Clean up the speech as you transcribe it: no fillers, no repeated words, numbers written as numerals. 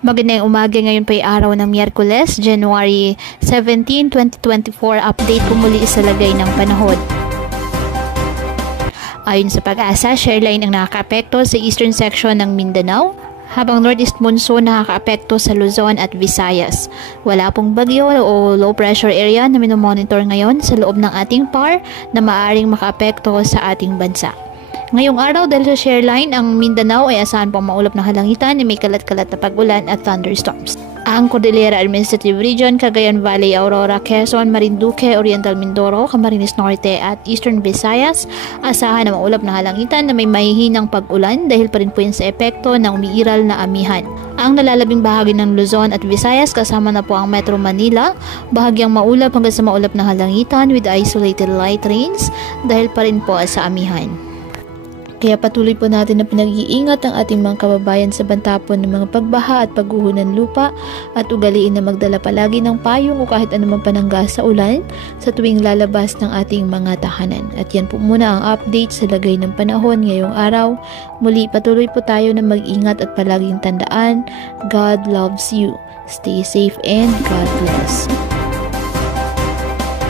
Magandang umaga, ngayon po ay araw ng Miyerkules, January 17, 2024. Update po muli sa lagay ng panahon. Ayon sa Pag-asa, shareline ang nakakaapekto sa eastern section ng Mindanao, habang northeast monsoon nakakaapekto sa Luzon at Visayas. Wala pong bagyo o low pressure area na minomonitor ngayon sa loob ng ating PAR na maaaring makaapekto sa ating bansa. Ngayong araw, dahil sa shareline, ang Mindanao ay asahan pang maulap na halangitan na may kalat-kalat na pag-ulan at thunderstorms. Ang Cordillera Administrative Region, Cagayan Valley, Aurora, Quezon, Marinduque, Oriental Mindoro, Camarines Norte at Eastern Visayas, asahan na maulap na halangitan na may mahihinang pag-ulan dahil pa rin po yan sa epekto ng umiiral na amihan. Ang nalalabing bahagi ng Luzon at Visayas kasama na po ang Metro Manila, bahagyang maulap hanggang sa maulap na halangitan with isolated light rains dahil pa rin po sa amihan. Kaya patuloy po natin na pinag-iingat ang ating mga kababayan sa bantapon ng mga pagbaha at pagguho ng lupa at ugaliin na magdala palagi ng payong o kahit anumang panangga sa ulan sa tuwing lalabas ng ating mga tahanan. At yan po muna ang update sa lagay ng panahon ngayong araw. Muli patuloy po tayo na mag-ingat at palaging tandaan, God loves you. Stay safe and God bless.